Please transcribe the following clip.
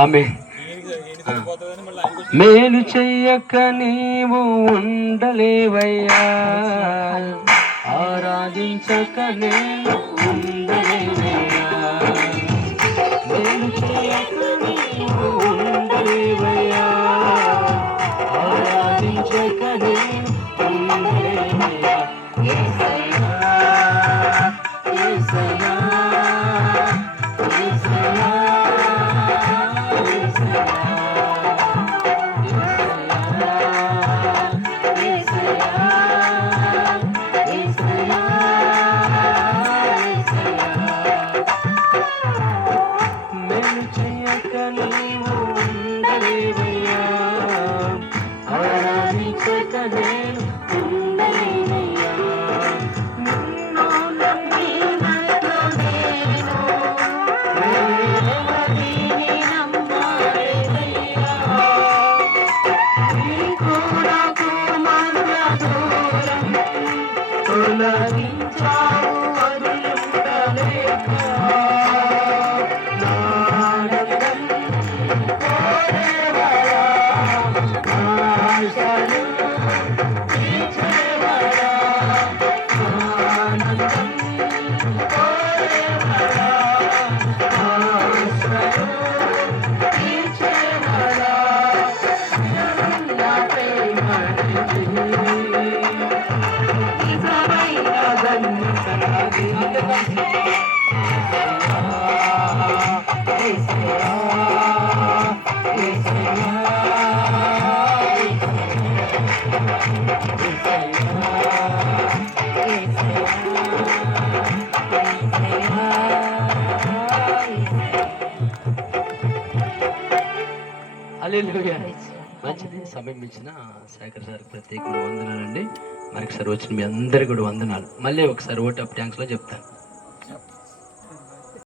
ఆమె మేలు చెయ్యక నీవు ఉండలేవయ్యా, ఆరాధించక నేను ఉండలేవయ్యా. మేలు చెయ్యక నీవు ఉండలేవయ్యా, ఆరాధించక నేను ఉండలేవయ్యా. యేసయ్యా యేసయ్యా యేసయ్యా మేలు చెయ్యక నీవు ఉండలేవయ్యా, ఆరాధించక నేను ఉండలేవయ్యా. నిన్ను నమ్మినట్లు నేను ఎవరిని నమ్మలేదయ్యా. నీ కొరకు మరణ దూరం తొలగించావు వదిలిండలేక. హల్లెలూయా. మంచిది. సమయం ఇచ్చిన శేఖర్ సార్ ప్రత్యేకంగా వందనాలండి. మరొకసారి వచ్చిన మీ అందరికీ కూడా వందనాలు. మళ్ళీ ఒకసారి ఓట్ ఆఫ్ థ్యాంక్స్లో చెప్తాను.